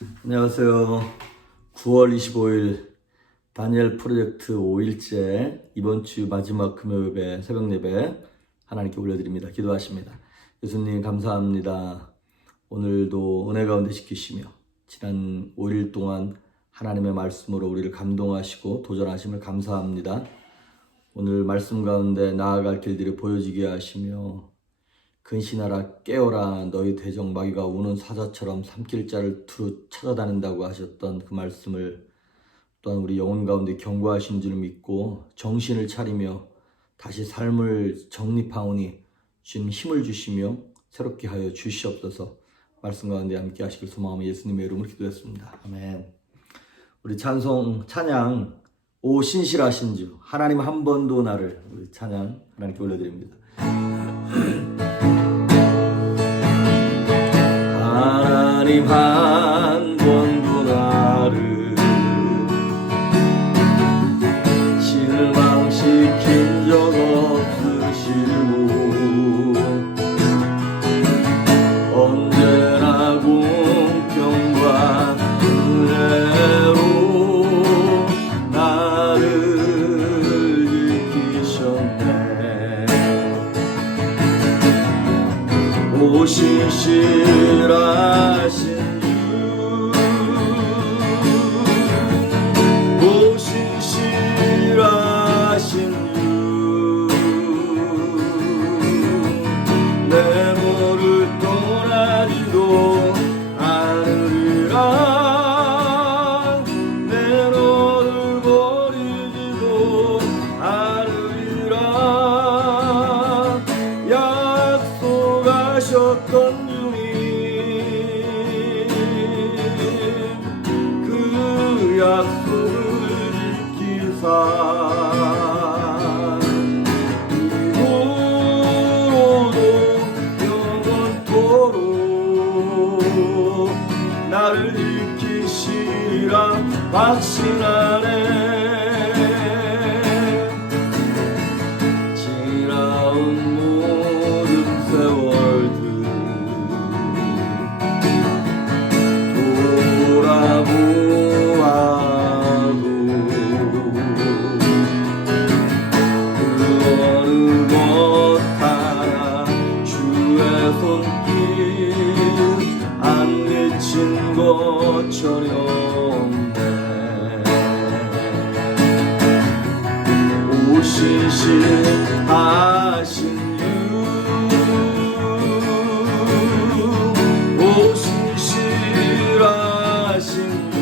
안녕하세요. 9월 25일 다니엘 프로젝트 5일째 이번 주 마지막 금요 예배, 새벽 예배 하나님께 올려드립니다. 기도하십니다. 예수님 감사합니다. 오늘도 은혜 가운데 지키시며 지난 5일 동안 하나님의 말씀으로 우리를 감동하시고 도전하심을 감사합니다. 오늘 말씀 가운데 나아갈 길들이 보여지게 하시며 근신하라 깨어라 너희 대적 마귀가 우는 사자처럼 삼킬 자를 두루 찾아다닌다고 하셨던 그 말씀을 또한 우리 영혼 가운데 경고하신 줄 믿고 정신을 차리며 다시 삶을 정립하오니 주님 힘을 주시며 새롭게 하여 주시옵소서. 말씀 가운데 함께 하시길 소망하며 예수님의 이름으로 기도했습니다. 아멘. 우리 찬양 오 신실하신 주 하나님 한 번도 나를 우리 찬양 하나님께 올려드립니다. 하나님 한 번도 나를 실망시킨 적 없으시고 언제나 공평과 은혜로 나를 지키셨네. 오 신실하신 주, 오 신실하신 주, 내 너를 떠나지도 않으리라, 내 너를 버리지도 않으리라 약속하셨던 그 약속을 지키사 이후로도 영원토록 나를 지키시라 확신하네. 지나온 모든 세월들 돌아보아도 그 어느 것 하나 주의 손길 안 미친 것처럼 오 신실하신 주, 오 신실하신 주,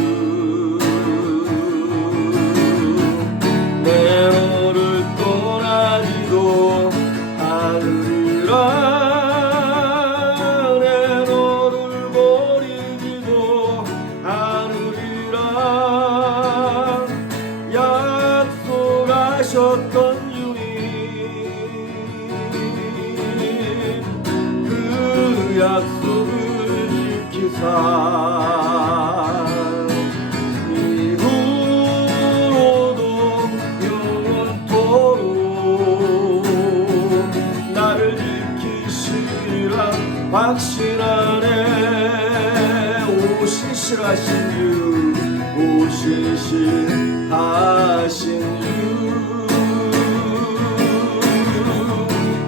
내 너를 떠나지도 않으리라, 내 너를 버리지도 않으리라 약속하셨던 주님 그 약속을 지키사 이후로도 영원토록 나를 지키시라 확신하네. 오 신실하신 주, 오 신실하신 주,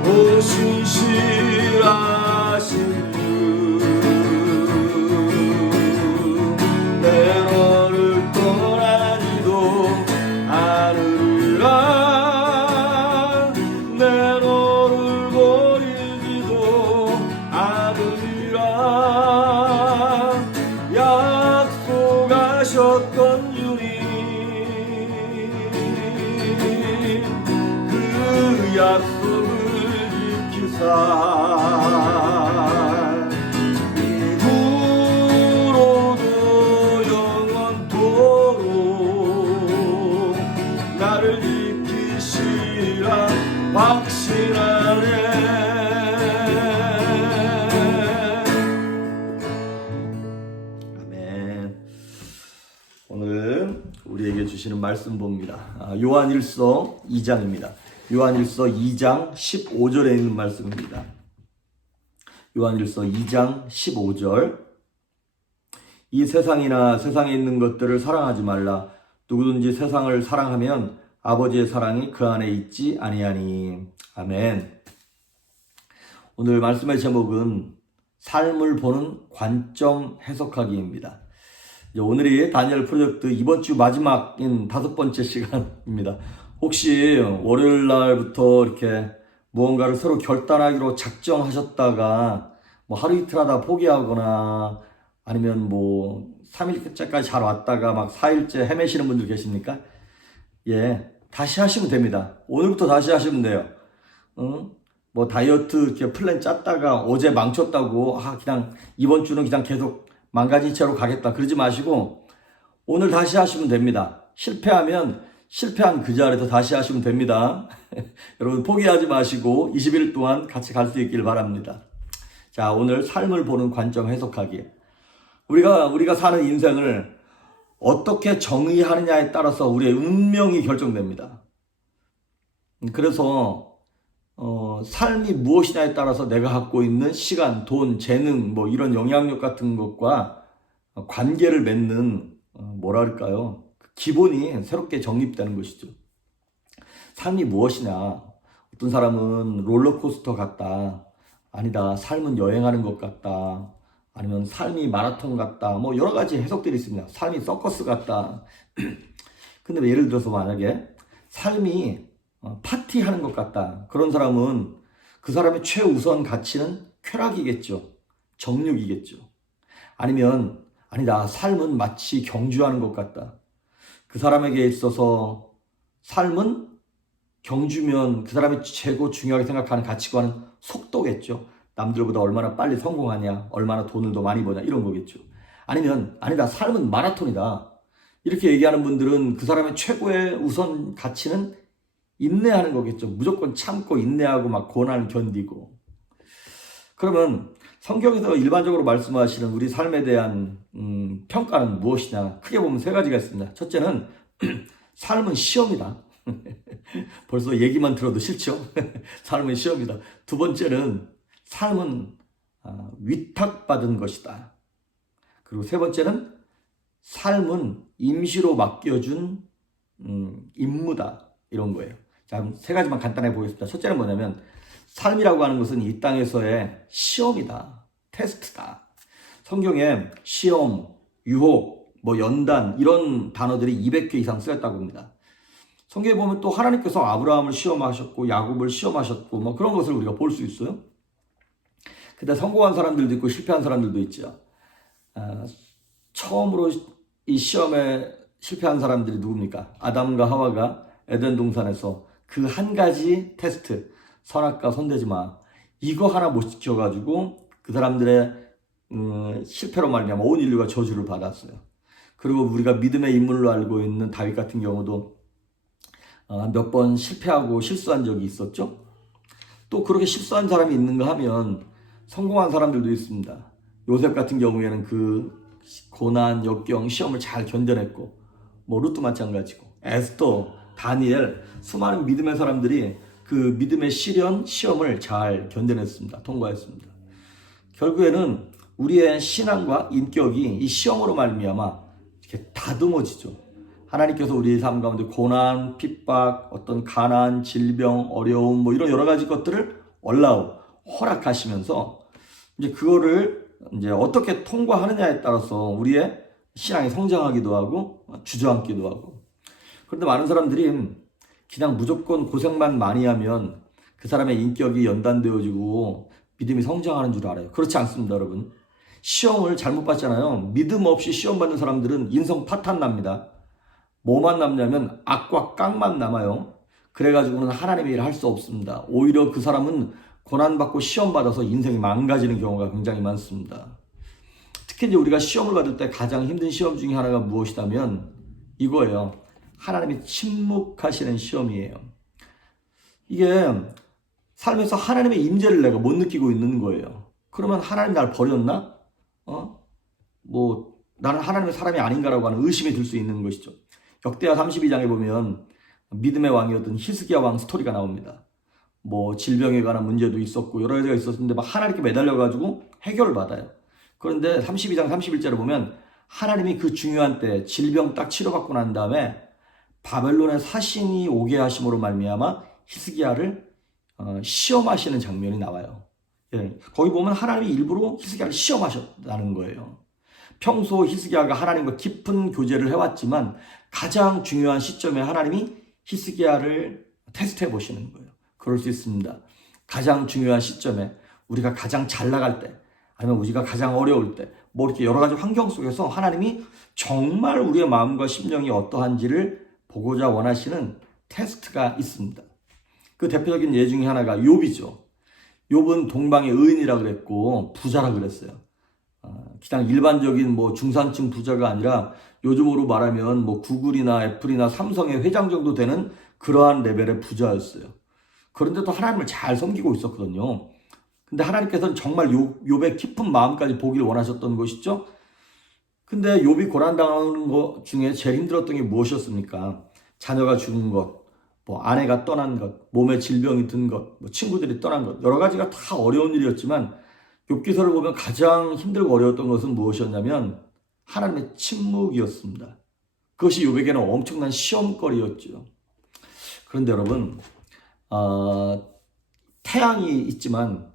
오 신실하신 주, 내 너를 떠나지도 않으리라, 내 너를 버리지도 않으리라 약속하셨던 주님 그 약속을 지키사 이후로도 영원토록 나를 지키시라 확신하네. 아멘. 오늘 우리에게 주시는 말씀 봅니다. 요한일서 2장입니다. 요한일서 2장 15절에 있는 말씀입니다. 요한일서 2장 15절 이 세상이나 세상에 있는 것들을 사랑하지 말라. 누구든지 세상을 사랑하면 아버지의 사랑이 그 안에 있지 아니하니. 아멘. 오늘 말씀의 제목은 삶을 보는 관점 해석하기입니다. 오늘이 다니엘 프로젝트 이번 주 마지막인 5번째 시간입니다. 혹시 월요일 날부터 이렇게 무언가를 새로 결단하기로 작정하셨다가 뭐 하루 이틀 하다 포기하거나 아니면 뭐 3일째까지 잘 왔다가 막 4일째 헤매시는 분들 계십니까? 예, 다시 하시면 됩니다. 오늘부터 다시 하시면 돼요. 뭐 다이어트 이렇게 플랜 짰다가 어제 망쳤다고 그냥 이번 주는 그냥 계속 망가진 채로 가겠다 그러지 마시고 오늘 다시 하시면 됩니다. 실패하면 실패한 그 자리에서 다시 하시면 됩니다. 여러분 포기하지 마시고 20일 동안 같이 갈 수 있길 바랍니다. 자, 오늘 삶을 보는 관점 해석하기. 우리가 사는 인생을 어떻게 정의하느냐에 따라서 우리의 운명이 결정됩니다. 그래서 삶이 무엇이냐에 따라서 내가 갖고 있는 시간, 돈, 재능, 뭐 이런 영향력 같은 것과 관계를 맺는 뭐랄까요? 기본이 새롭게 정립되는 것이죠. 삶이 무엇이냐? 어떤 사람은 롤러코스터 같다. 아니다. 삶은 여행하는 것 같다. 아니면 삶이 마라톤 같다. 뭐 여러 가지 해석들이 있습니다. 삶이 서커스 같다. 근데 예를 들어서 만약에 삶이 파티하는 것 같다. 그런 사람은 그 사람의 최우선 가치는 쾌락이겠죠. 정욕이겠죠. 아니면 아니다. 삶은 마치 경주하는 것 같다. 그 사람에게 있어서 삶은 경주면 그 사람이 최고 중요하게 생각하는 가치관은 속도겠죠. 남들보다 얼마나 빨리 성공하냐, 얼마나 돈을 더 많이 버냐 이런 거겠죠. 아니면 아니다. 삶은 마라톤이다. 이렇게 얘기하는 분들은 그 사람의 최고의 우선 가치는 인내하는 거겠죠. 무조건 참고 인내하고 막 고난을 견디고. 그러면 성경에서 일반적으로 말씀하시는 우리 삶에 대한 평가는 무엇이냐? 크게 보면 3가지가 있습니다. 첫째는 삶은 시험이다. 벌써 얘기만 들어도 싫죠? 삶은 시험이다. 2번째는 삶은 위탁받은 것이다. 그리고 3번째는 삶은 임시로 맡겨준 임무다. 이런 거예요. 자, 3가지만 간단하게 보겠습니다. 첫째는 뭐냐면 삶이라고 하는 것은 이 땅에서의 시험이다. 테스트다. 성경에 시험, 유혹, 뭐 연단 이런 단어들이 200개 이상 쓰였다고 합니다. 성경에 보면 또 하나님께서 아브라함을 시험하셨고 야곱을 시험하셨고 뭐 그런 것을 우리가 볼 수 있어요. 근데 성공한 사람들도 있고 실패한 사람들도 있죠. 처음으로 이 시험에 실패한 사람들이 누굽니까? 아담과 하와가 에덴 동산에서 그 한 가지 테스트, 선악과 손대지 마. 이거 하나 못 지켜가지고 그 사람들의 실패로 말미암아 온 인류가 저주를 받았어요. 그리고 우리가 믿음의 인물로 알고 있는 다윗 같은 경우도 몇 번 실패하고 실수한 적이 있었죠. 또 그렇게 실수한 사람이 있는가 하면 성공한 사람들도 있습니다. 요셉 같은 경우에는 그 고난, 역경, 시험을 잘 견뎌냈고 뭐 룻도 마찬가지고 에스더, 다니엘 수많은 믿음의 사람들이 그 믿음의 시련, 시험을 잘 견뎌냈습니다. 통과했습니다. 결국에는 우리의 신앙과 인격이 이 시험으로 말미암아 이렇게 다듬어지죠. 하나님께서 우리의 삶 가운데 고난, 핍박, 어떤 가난, 질병, 어려움 뭐 이런 여러 가지 것들을 허락하시면서 이제 그거를 이제 어떻게 통과하느냐에 따라서 우리의 신앙이 성장하기도 하고 주저앉기도 하고. 그런데 많은 사람들이 그냥 무조건 고생만 많이 하면 그 사람의 인격이 연단되어지고 믿음이 성장하는 줄 알아요. 그렇지 않습니다, 여러분. 시험을 잘못 받잖아요. 믿음 없이 시험 받는 사람들은 인성 파탄 납니다. 뭐만 남냐면 악과 깡만 남아요. 그래가지고는 하나님의 일을 할 수 없습니다. 오히려 그 사람은 고난받고 시험받아서 인생이 망가지는 경우가 굉장히 많습니다. 특히 이제 우리가 시험을 받을 때 가장 힘든 시험 중에 하나가 무엇이냐면 이거예요. 하나님이 침묵하시는 시험이에요. 이게 삶에서 하나님의 임재를 내가 못 느끼고 있는 거예요. 그러면 하나님 날 버렸나? 나는 하나님의 사람이 아닌가라고 하는 의심이 들 수 있는 것이죠. 역대하 32장에 보면 믿음의 왕이었던 히스기야 왕 스토리가 나옵니다. 뭐 질병에 관한 문제도 있었고 여러 가지가 있었는데 막 하나님께 매달려가지고 해결을 받아요. 그런데 32장 31절을 보면 하나님이 그 중요한 때 질병 딱 치료받고 난 다음에 바벨론의 사신이 오게 하심으로 말미암아 히스기야를 시험하시는 장면이 나와요. 예, 거기 보면 하나님이 일부러 히스기야를 시험하셨다는 거예요. 평소 히스기야가 하나님과 깊은 교제를 해왔지만 가장 중요한 시점에 하나님이 히스기야를 테스트해 보시는 거예요. 그럴 수 있습니다. 가장 중요한 시점에 우리가 가장 잘 나갈 때 아니면 우리가 가장 어려울 때 뭐 이렇게 여러 가지 환경 속에서 하나님이 정말 우리의 마음과 심령이 어떠한지를 보고자 원하시는 테스트가 있습니다. 그 대표적인 예 중에 하나가 욥이죠. 욥은 동방의 의인이라 그랬고 부자라 그랬어요. 그냥 일반적인 뭐 중산층 부자가 아니라 요즘으로 말하면 뭐 구글이나 애플이나 삼성의 회장 정도 되는 그러한 레벨의 부자였어요. 그런데도 하나님을 잘 섬기고 있었거든요. 근데 하나님께서는 정말 욥의 깊은 마음까지 보기를 원하셨던 것이죠. 근데 욥이 고난당하는 것 중에 제일 힘들었던 게 무엇이었습니까? 자녀가 죽은 것, 뭐 아내가 떠난 것, 몸에 질병이 든 것, 뭐 친구들이 떠난 것, 여러 가지가 다 어려운 일이었지만 욥기서를 보면 가장 힘들고 어려웠던 것은 무엇이었냐면 하나님의 침묵이었습니다. 그것이 욥에게는 엄청난 시험거리였죠. 그런데 여러분, 태양이 있지만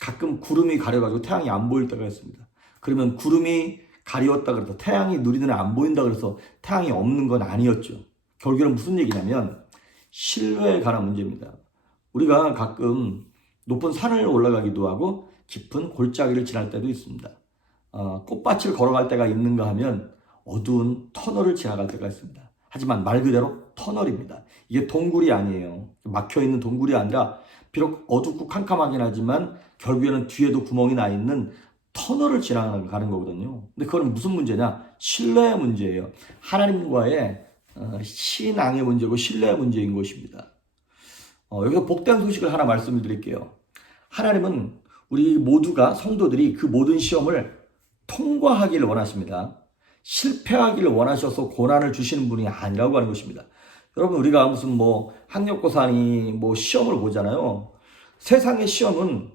가끔 구름이 가려가지고 태양이 안 보일 때가 있습니다. 그러면 구름이 가리웠다 그래서 태양이 누리는 애 안 보인다 그래서 태양이 없는 건 아니었죠. 결국에는 무슨 얘기냐면 신뢰에 관한 문제입니다. 우리가 가끔 높은 산을 올라가기도 하고 깊은 골짜기를 지날 때도 있습니다. 꽃밭을 걸어갈 때가 있는가 하면 어두운 터널을 지나갈 때가 있습니다. 하지만 말 그대로 터널입니다. 이게 동굴이 아니에요. 막혀있는 동굴이 아니라 비록 어둡고 캄캄하긴 하지만 결국에는 뒤에도 구멍이 나 있는 터널을 지나가는 거거든요. 근데 그건 무슨 문제냐? 신뢰의 문제예요. 하나님과의 신앙의 문제고 신뢰의 문제인 것입니다. 여기서 복된 소식을 하나 말씀을 드릴게요. 하나님은 우리 모두가 성도들이 그 모든 시험을 통과하기를 원하십니다. 실패하기를 원하셔서 고난을 주시는 분이 아니라고 하는 것입니다. 여러분 우리가 무슨 뭐 학력고사니 뭐 시험을 보잖아요. 세상의 시험은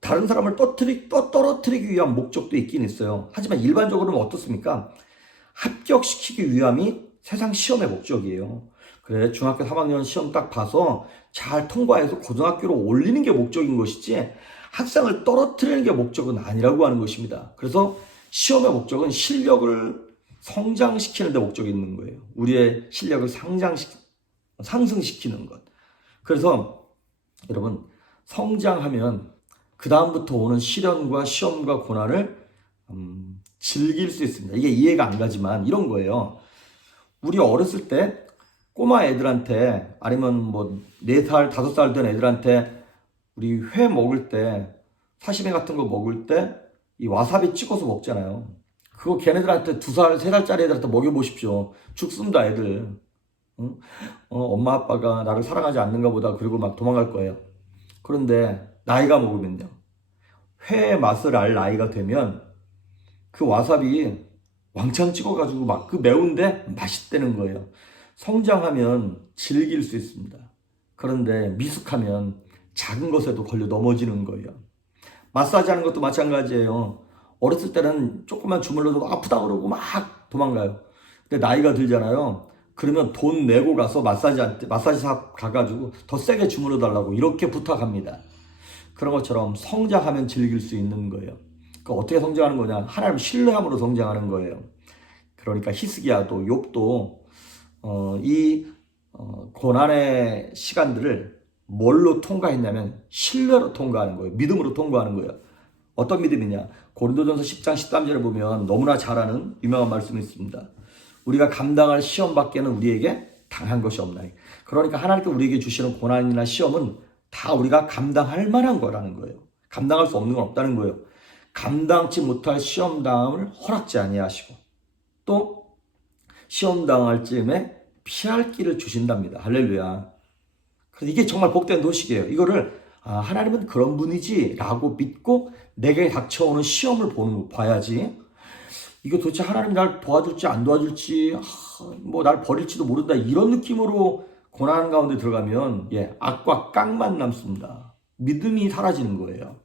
다른 사람을 떨어뜨리기 위한 목적도 있긴 있어요. 하지만 일반적으로는 어떻습니까? 합격시키기 위함이 세상 시험의 목적이에요. 그래 중학교 3학년 시험 딱 봐서 잘 통과해서 고등학교로 올리는 게 목적인 것이지 학생을 떨어뜨리는 게 목적은 아니라고 하는 것입니다. 그래서 시험의 목적은 실력을 성장시키는 데 목적이 있는 거예요. 우리의 실력을 상승시키는 것. 그래서 여러분 성장하면 그 다음부터 오는 시련과 시험과 고난을 즐길 수 있습니다. 이게 이해가 안 가지만 이런 거예요. 우리 어렸을 때 꼬마 애들한테 아니면 뭐 4살, 5살 된 애들한테 우리 회 먹을 때 사시미 같은 거 먹을 때 이 와사비 찍어서 먹잖아요. 그거 걔네들한테 2살, 3살짜리 애들한테 먹여보십시오. 죽습니다 애들. 응? 엄마 아빠가 나를 사랑하지 않는가 보다 그리고 막 도망갈 거예요. 그런데 나이가 먹으면요. 회의 맛을 알 나이가 되면 그 와사비 왕창 찍어가지고 막 그 매운데 맛있다는 거예요. 성장하면 즐길 수 있습니다. 그런데 미숙하면 작은 것에도 걸려 넘어지는 거예요. 마사지 하는 것도 마찬가지예요. 어렸을 때는 조금만 주물러도 아프다 그러고 막 도망가요. 근데 나이가 들잖아요. 그러면 돈 내고 가서 마사지샵 가가지고 더 세게 주물러 달라고 이렇게 부탁합니다. 그런 것처럼 성장하면 즐길 수 있는 거예요. 그러니까 어떻게 성장하는 거냐? 하나님 신뢰함으로 성장하는 거예요. 그러니까 히스기야도 욥도 고난의 시간들을 뭘로 통과했냐면 신뢰로 통과하는 거예요. 믿음으로 통과하는 거예요. 어떤 믿음이냐? 고린도전서 10장 13절에 보면 너무나 잘 아는 유명한 말씀이 있습니다. 우리가 감당할 시험 밖에는 우리에게 당한 것이 없나니. 그러니까 하나님께 우리에게 주시는 고난이나 시험은 다 우리가 감당할 만한 거라는 거예요. 감당할 수 없는 건 없다는 거예요. 감당치 못할 시험 당함을 허락지 아니하시고 또 시험 당할 즈음에 피할 길을 주신답니다. 할렐루야. 그래서 이게 정말 복된 도식이에요. 이거를 하나님은 그런 분이지 라고 믿고 내게 닥쳐오는 시험을 봐야지. 이거 도대체 하나님 날 도와줄지 안 도와줄지 뭐 날 버릴지도 모른다 이런 느낌으로 고난 가운데 들어가면 악과 깡만 남습니다. 믿음이 사라지는 거예요.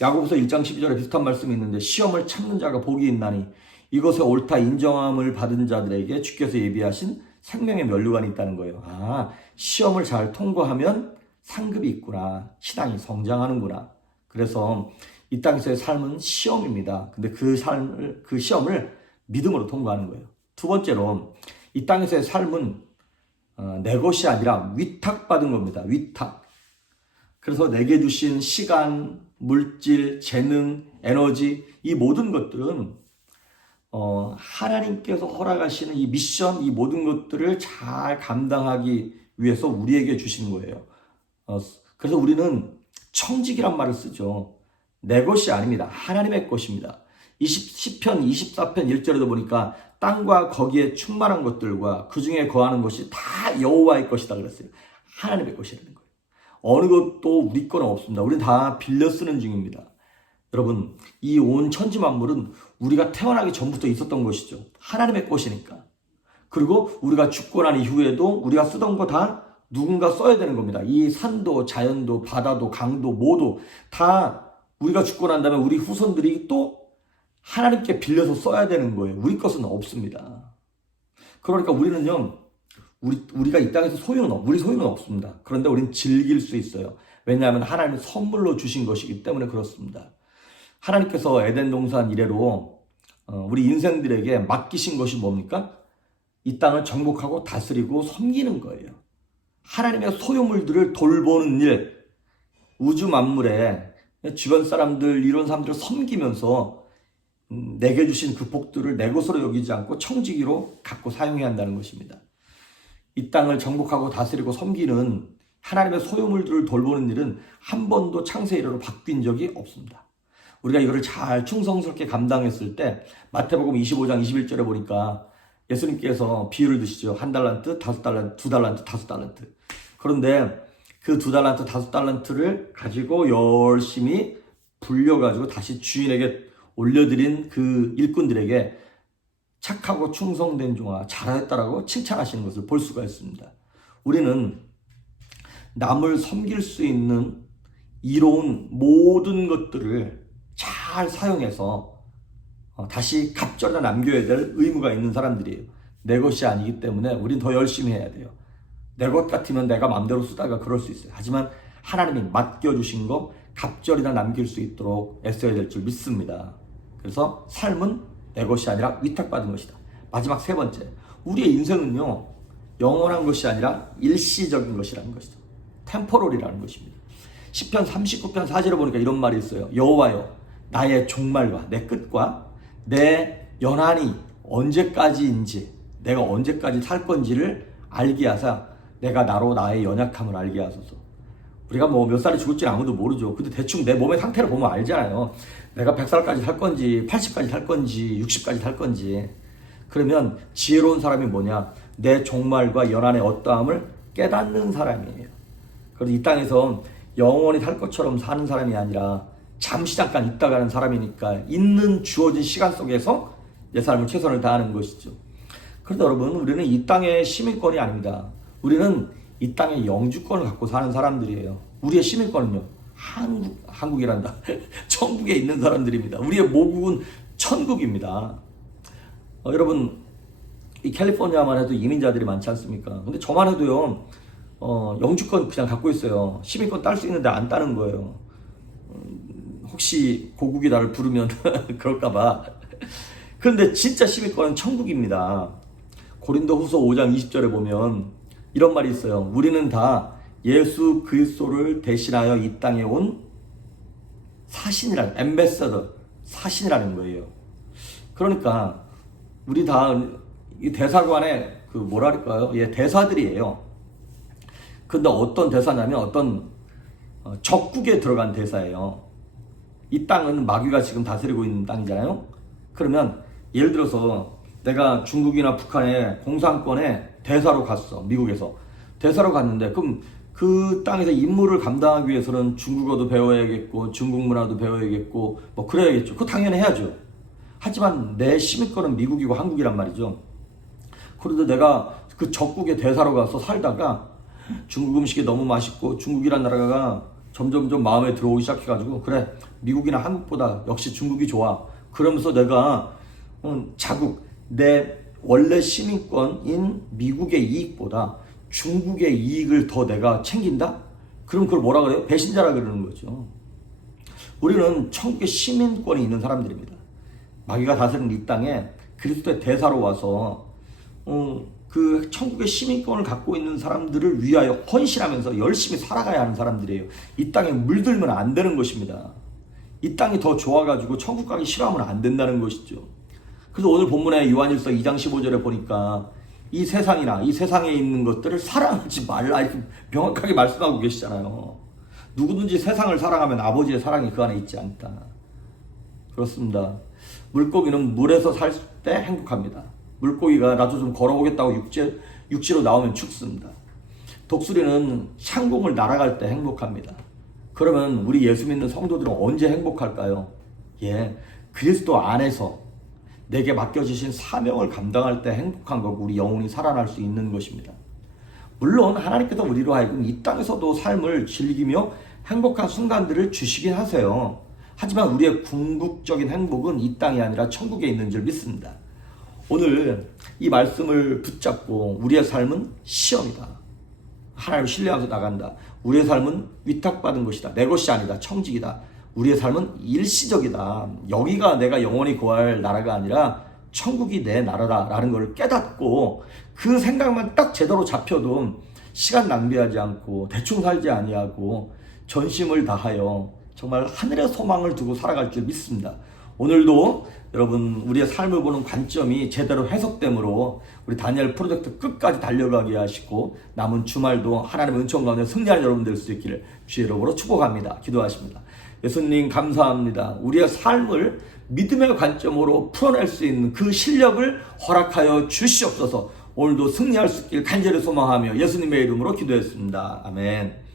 야고보서 1장 12절에 비슷한 말씀이 있는데 시험을 참는 자가 복이 있나니 이것에 옳다 인정함을 받은 자들에게 주께서 예비하신 생명의 면류관이 있다는 거예요. 시험을 잘 통과하면 상급이 있구나. 신앙이 성장하는구나. 그래서 이 땅에서의 삶은 시험입니다. 근데 그 시험을 믿음으로 통과하는 거예요. 두 번째로, 이 땅에서의 삶은 내 것이 아니라 위탁받은 겁니다. 위탁. 그래서 내게 주신 시간, 물질, 재능, 에너지, 이 모든 것들은 하나님께서 허락하시는 이 미션, 이 모든 것들을 잘 감당하기 위해서 우리에게 주시는 거예요. 그래서 우리는 청직이란 말을 쓰죠. 내 것이 아닙니다. 하나님의 것입니다. 시편 24편 1절에도 보니까 땅과 거기에 충만한 것들과 그 중에 거하는 것이 다 여호와의 것이다 그랬어요. 하나님의 것이라는 거예요. 어느 것도 우리 거는 없습니다. 우리는 다 빌려 쓰는 중입니다. 여러분, 이 온 천지 만물은 우리가 태어나기 전부터 있었던 것이죠. 하나님의 것이니까. 그리고 우리가 죽고 난 이후에도 우리가 쓰던 거 다 누군가 써야 되는 겁니다. 이 산도, 자연도, 바다도, 강도 모두 다 우리가 죽고 난 다음에 우리 후손들이 또 하나님께 빌려서 써야 되는 거예요. 우리 것은 없습니다. 그러니까 우리는요, 우리가 이 땅에서 우리 소유는 없습니다. 그런데 우리는 즐길 수 있어요. 왜냐하면 하나님이 선물로 주신 것이기 때문에 그렇습니다. 하나님께서 에덴 동산 이래로 우리 인생들에게 맡기신 것이 뭡니까? 이 땅을 정복하고 다스리고 섬기는 거예요. 하나님의 소유물들을 돌보는 일, 우주 만물에 주변 사람들, 이런 사람들을 섬기면서 내게 주신 그 복들을 내 것으로 여기지 않고 청지기로 갖고 사용해야 한다는 것입니다. 이 땅을 정복하고 다스리고 섬기는 하나님의 소유물들을 돌보는 일은 한 번도 창세 이래로 바뀐 적이 없습니다. 우리가 이거를 잘 충성스럽게 감당했을 때 마태복음 25장 21절에 보니까 예수님께서 비유를 드시죠. 1달란트, 5달란트, 2달란트, 5달란트. 그런데 그 2달란트, 5달란트를 가지고 열심히 불려가지고 다시 주인에게 올려드린 그 일꾼들에게 착하고 충성된 종아, 잘했다라고 칭찬하시는 것을 볼 수가 있습니다. 우리는 남을 섬길 수 있는 이로운 모든 것들을 잘 사용해서 다시 갑절에 남겨야 될 의무가 있는 사람들이에요. 내 것이 아니기 때문에 우린 더 열심히 해야 돼요. 내 것 같으면 내가 마음대로 쓰다가 그럴 수 있어요. 하지만 하나님이 맡겨주신 거 갑절이나 남길 수 있도록 애써야 될 줄 믿습니다. 그래서 삶은 내 것이 아니라 위탁받은 것이다. 마지막 세 번째, 우리의 인생은요, 영원한 것이 아니라 일시적인 것이라는 것이죠. 템포럴이라는 것입니다. 시편 39편 4절에 보니까 이런 말이 있어요. 여호와여, 나의 종말과 내 끝과 내 연한이 언제까지인지, 내가 언제까지 살 건지를 알게 하사 내가 나로 나의 연약함을 알게 하소서. 우리가 뭐 몇 살에 죽을지는 아무도 모르죠. 근데 대충 내 몸의 상태를 보면 알잖아요. 내가 100살까지 살 건지 80까지 살 건지 60까지 살 건지. 그러면 지혜로운 사람이 뭐냐? 내 종말과 연한의 어떠함을 깨닫는 사람이에요. 그래서 이 땅에서 영원히 살 것처럼 사는 사람이 아니라 잠시 잠깐 있다 가는 사람이니까 있는 주어진 시간 속에서 내 삶을 최선을 다하는 것이죠. 그래서 여러분, 우리는 이 땅의 시민권이 아닙니다. 우리는 이 땅의 영주권을 갖고 사는 사람들이에요. 우리의 시민권은요, 한국이란다. 천국에 있는 사람들입니다. 우리의 모국은 천국입니다. 여러분, 이 캘리포니아만 해도 이민자들이 많지 않습니까? 근데 저만 해도요, 영주권 그냥 갖고 있어요. 시민권 딸 수 있는데 안 따는 거예요. 혹시 고국이 나를 부르면 그럴까봐. 그런데 진짜 시민권은 천국입니다. 고린도후서 5장 20절에 보면 이런 말이 있어요. 우리는 다 예수 그리스도를 대신하여 이 땅에 온 사신이라는, 엠베서더, 사신이라는 거예요. 그러니까 우리 다 이 대사관의 그 뭐랄까요? 예, 대사들이에요. 근데 어떤 대사냐면 어떤 적국에 들어간 대사예요. 이 땅은 마귀가 지금 다스리고 있는 땅이잖아요. 그러면 예를 들어서 내가 중국이나 북한의 공산권에 대사로 갔어. 미국에서 대사로 갔는데, 그럼 그 땅에서 임무를 감당하기 위해서는 중국어도 배워야겠고 중국 문화도 배워야겠고 뭐 그래야겠죠. 그거 당연히 해야죠. 하지만 내 시민권은 미국이고 한국이란 말이죠. 그런데 내가 그 적국의 대사로 가서 살다가 중국 음식이 너무 맛있고 중국이란 나라가 점점점 마음에 들어오기 시작해가지고, 그래, 미국이나 한국보다 역시 중국이 좋아. 그러면서 내가 자국, 내 원래 시민권인 미국의 이익보다 중국의 이익을 더 내가 챙긴다? 그럼 그걸 뭐라 그래요? 배신자라 그러는 거죠. 우리는 천국의 시민권이 있는 사람들입니다. 마귀가 다스리는 이 땅에 그리스도의 대사로 와서 그 천국의 시민권을 갖고 있는 사람들을 위하여 헌신하면서 열심히 살아가야 하는 사람들이에요. 이 땅에 물들면 안 되는 것입니다. 이 땅이 더 좋아가지고 천국 가기 싫어하면 안 된다는 것이죠. 그래서 오늘 본문에 요한일서 2장 15절에 보니까 이 세상이나 이 세상에 있는 것들을 사랑하지 말라 이렇게 명확하게 말씀하고 계시잖아요. 누구든지 세상을 사랑하면 아버지의 사랑이 그 안에 있지 않다. 그렇습니다. 물고기는 물에서 살 때 행복합니다. 물고기가 나도 좀 걸어보겠다고 육지로 나오면 죽습니다. 독수리는 창공을 날아갈 때 행복합니다. 그러면 우리 예수 믿는 성도들은 언제 행복할까요? 그리스도 안에서 내게 맡겨주신 사명을 감당할 때 행복한 거고 우리 영혼이 살아날 수 있는 것입니다. 물론 하나님께서 우리로 하여금 이 땅에서도 삶을 즐기며 행복한 순간들을 주시긴 하세요. 하지만 우리의 궁극적인 행복은 이 땅이 아니라 천국에 있는 줄 믿습니다. 오늘 이 말씀을 붙잡고 우리의 삶은 시험이다. 하나님을 신뢰하면서 나간다. 우리의 삶은 위탁받은 것이다. 내 것이 아니다. 청직이다. 우리의 삶은 일시적이다. 여기가 내가 영원히 거할 나라가 아니라 천국이 내 나라다라는 걸 깨닫고 그 생각만 딱 제대로 잡혀도 시간 낭비하지 않고 대충 살지 아니하고 전심을 다하여 정말 하늘의 소망을 두고 살아갈 줄 믿습니다. 오늘도 여러분 우리의 삶을 보는 관점이 제대로 해석되므로 우리 다니엘 프로젝트 끝까지 달려가게 하시고 남은 주말도 하나님의 은총 가운데 승리하는 여러분 될 수 있기를 주의 이름으로 축복합니다. 기도하십니다. 예수님 감사합니다. 우리의 삶을 믿음의 관점으로 풀어낼 수 있는 그 실력을 허락하여 주시옵소서. 오늘도 승리할 수 있길 간절히 소망하며 예수님의 이름으로 기도했습니다. 아멘.